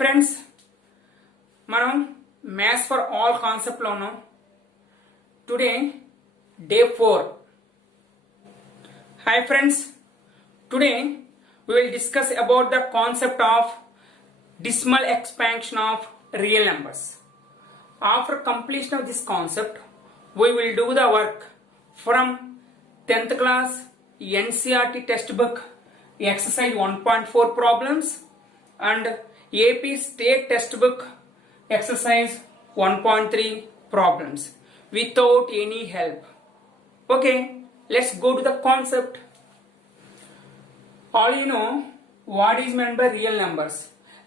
Friends, మనం maths for all concept లో ఉన్నాం. Today day 4. Hi friends, today we will discuss about the concept of decimal expansion of real numbers. After completion of this concept, we will do the work from 10th class NCERT textbook exercise 1.4 problems and AP state textbook exercise 1.3 problems without any help. Okay, let's go to the concept. All you know what is meant by real numbers.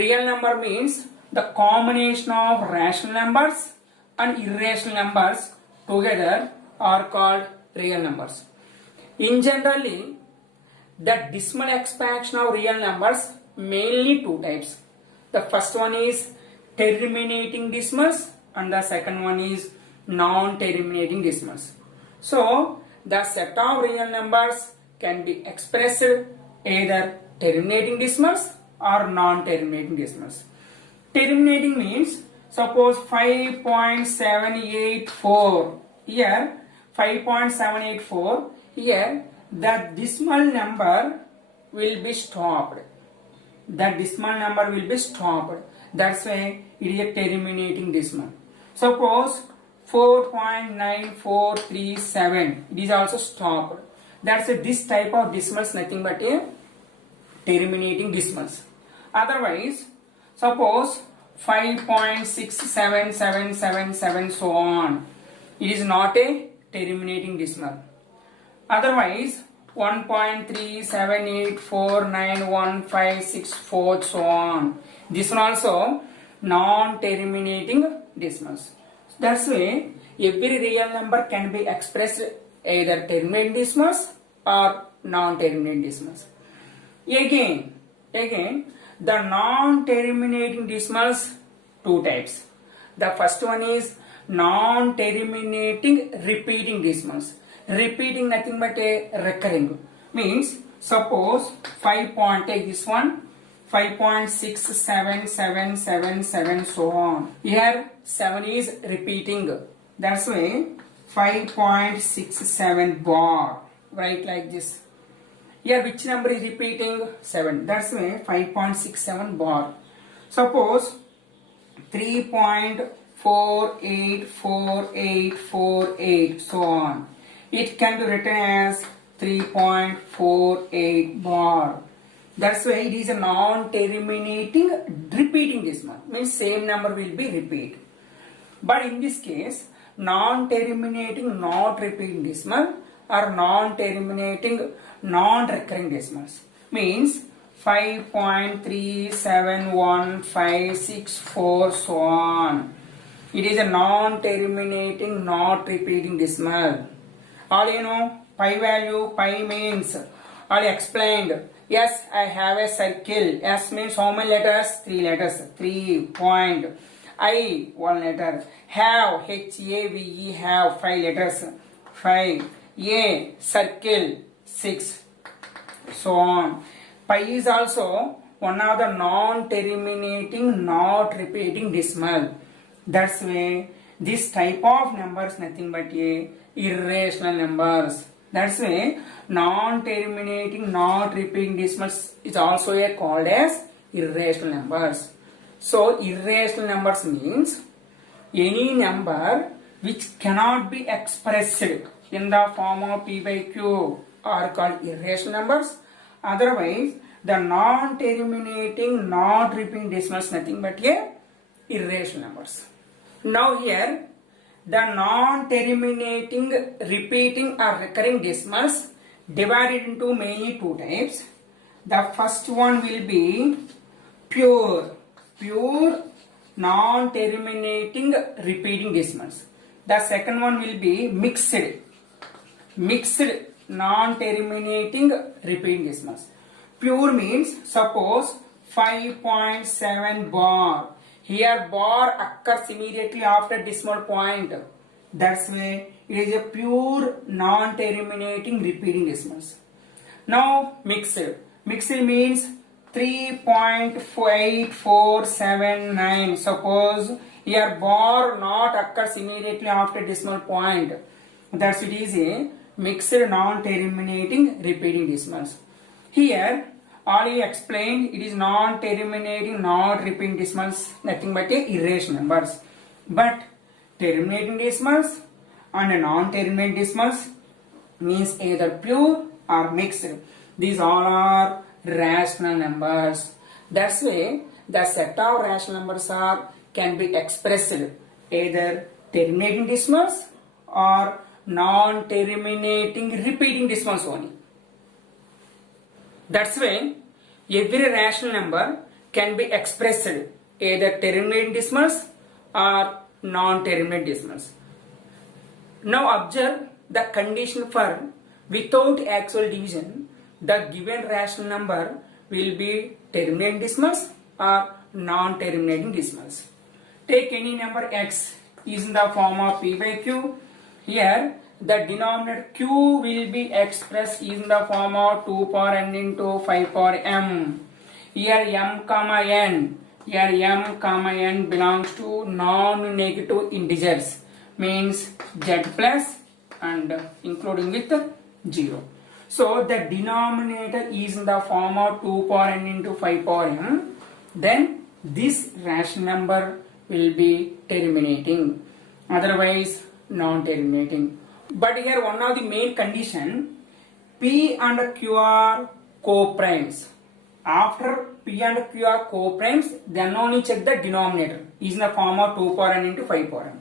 Real number means the combination of rational numbers and irrational numbers together are called real numbers. In generally, the decimal expansion of real numbers mainly two types. The first one is terminating decimals and the second one is non-terminating decimals. So, the set of real numbers can be expressed either terminating decimals or non-terminating decimals. Terminating means suppose 5.784 here, 5.784 here, the decimal number will be stopped. The decimal number will be stopped. That's why it is a terminating decimal. Suppose 4.9437, it is also stopped. That's this type of decimals nothing but a terminating decimals. Otherwise, suppose 5.67777 so on, it is not a terminating decimal. Otherwise, 1.37849156 so on, this one also non-terminating decimals. That's why every real number can be expressed either terminating decimals or non-terminating decimals. Again, the non-terminating decimals two types. The first one is non-terminating repeating decimals. Repeating nothing but a recurring means suppose 5. Take this one, 5.67777 so on. Here 7 is repeating. That's why 5.67 bar. Write like this. Here which number is repeating? 7. That's why 5.67 bar. Suppose 3.484848 so on. It can be written as 3.48 bar. That's why it is a non-terminating repeating decimal. Means same number will be repeat. But in this case, non-terminating not repeating decimal or non-terminating non-recurring decimals. Means 5.371564 so on. It is a non-terminating not repeating decimal. All you know, pi value, pi means, all explained. Yes, I have a circle. S means how many letters? 3 letters. 3 point. I 1 letter. Have, H-A-V-E, have 5 letters. 5. A, circle, 6. So on. Pi is also one of the non-terminating, not repeating decimal. That's why this type of numbers nothing but a irrational numbers. That's why non-terminating, not repeating decimals is also called as irrational numbers. So irrational numbers means any number which cannot be expressed in the form of p by q are called irrational numbers. Otherwise, the non-terminating, not repeating decimals nothing but a irrational numbers. Now here, the non-terminating, repeating or recurring decimals divided into mainly two types. The first one will be pure non-terminating repeating decimals. The second one will be mixed non-terminating repeating decimals. Pure means suppose 5.7 bar. Here bar occurs immediately after decimal point. That's why it is a pure non-terminating repeating decimals. Now mixed means 3.8479. Suppose here bar not occurs immediately after decimal point. Thus it is a mixed non-terminating repeating decimals. Here already explained, it is non-terminating, not repeating decimals, nothing but a irrational numbers. But terminating decimals and non-terminating decimals means either pure or mixed. These all are rational numbers. That's why the set of rational numbers can be expressed either terminating decimals or non-terminating repeating decimals only. That's why every rational number can be expressed either terminating decimals or non-terminating decimals. Now observe the condition for without actual division, the given rational number will be terminating decimals or non-terminating decimals. Take any number x is in the form of p by q. Here the denominator q will be expressed in the form of 2 power n into 5 power m. Here m comma n belongs to non-negative integers, means z plus and including with 0. So the denominator is in the form of 2 power n into 5 power m. Then this rational number will be terminating, otherwise non-terminating. But here one of the main condition, p and q are co-primes. After p and q are co-primes, then only check the denominator is in the form of 2 power n into 5 power m.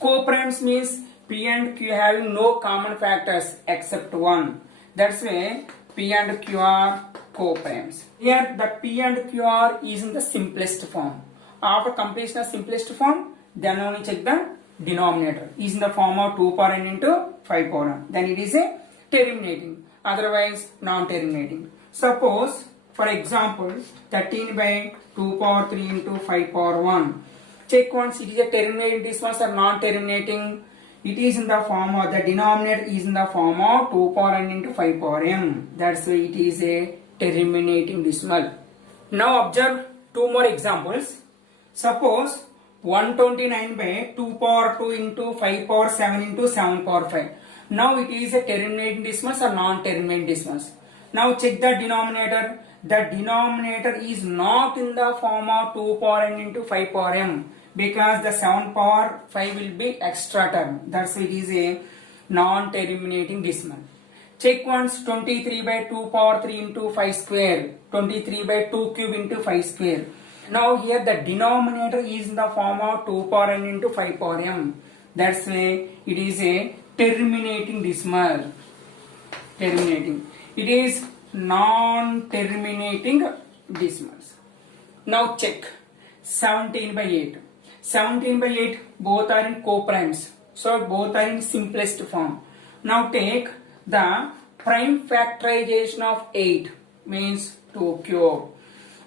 Co-primes means p and q having no common factors except 1. That's why p and q are co-primes. Here the p and q are is in the simplest form. After completion of simplest form, then only check the denominator is in the form of 2 power n into 5 power m. Then it is a terminating, otherwise non-terminating. Suppose for example 13 by 2 power 3 into 5 power 1. Check once it is a terminating decimals or non-terminating. It is in the form of, the denominator is in the form of 2 power n into 5 power m. That's why it is a terminating decimal. Now observe two more examples. Suppose 129 by 2 power 2 into 5 power 7 into 7 power 5. Now it is a terminating decimals or non-terminating decimals. Now check the denominator. The denominator is not in the form of 2 power n into 5 power m, because the 7 power 5 will be extra term. That's why it is a non-terminating decimal. Check once 23 by 2 power 3 into 5 square, 23 by 2 cube into 5 square. Now here the denominator is in the form of 2 power n into 5 power m. That's why it is a terminating decimal. Terminating. It is non-terminating decimals. Now check 17 by 8. 17 by 8 both are in co-primes. So both are in simplest form. Now take the prime factorization of 8, means 2 cube.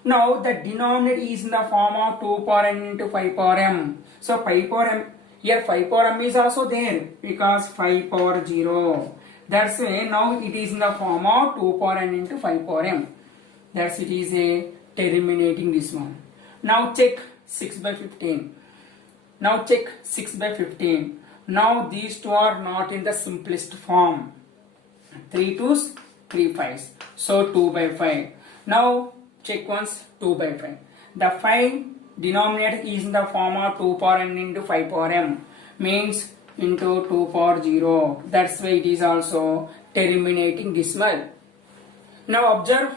Now the denominator is in the form of 2 power n into 5 power m. So 5 power m, here 5 power m is also there because 5 power 0. That's why now it is in the form of 2 power n into 5 power m. That's it is a terminating decimal. Now check 6 by 15. Now check 6 by 15. Now these two are not in the simplest form. 3 2s, 3 5s. So 2 by 5. Now check once 2 by 5. The 5 denominator is in the form of 2 power n into 5 power m, means into 2 power 0. That's why it is also terminating decimal. Now observe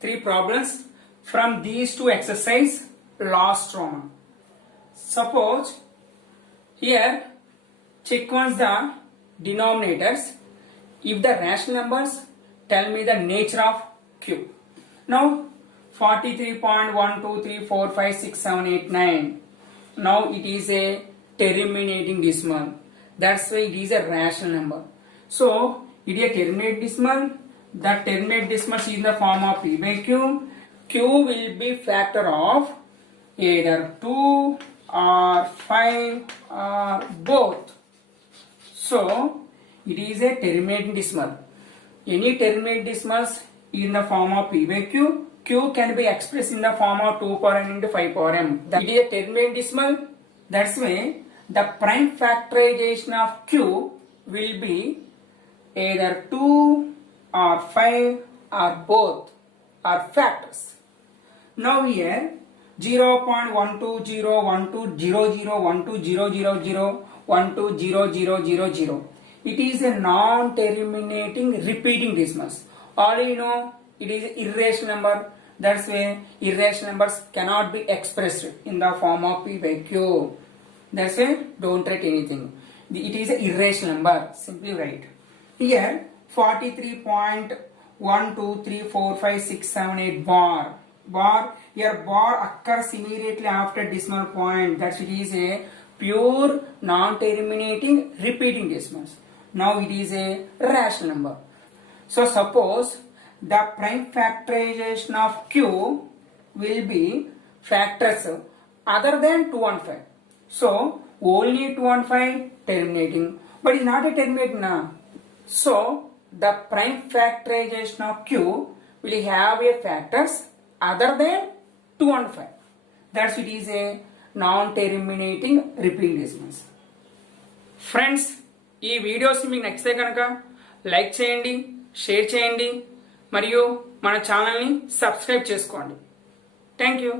3 problems from these two exercise last Roman. Suppose here check once the denominators. If the rational numbers, tell me the nature of q. Now 43.123456789. Now it is a terminating decimal. That's why it is a rational number. So it is a terminating decimal. The terminating decimal is in the form of p by q. Q will be factor of either 2 or 5 or both. So it is a terminating decimal. Any terminating decimals in the form of p by q Q can be expressed in the form of 2 power n into 5 power m. It is a terminating decimal. That's why the prime factorization of Q will be either 2 or 5 or both are factors. Now here 0.120120012000120000. It is a non-terminating repeating decimals. All you know, it is irrational number. That's why irrational numbers cannot be expressed in the form of P by Q. That's why don't write anything. It is an irrational number. Simply write. Here 43.12345678 bar. Here bar occurs immediately after decimal point. That it is a pure non-terminating repeating decimals. Now it is a rational number. So suppose the prime factorization of Q will be factors other than 2 and 5. So only 2 and 5 terminating, but it's not a terminating now. So the prime factorization of Q will have a factors other than 2 and 5. That's it is a non-terminating repeating decimals. Friends, ఈ videos మీకు నచ్చితే కనుక like చేయండి, share చేయండి మరియు మన ఛానల్ని subscribe చేసుకోండి. Thank you.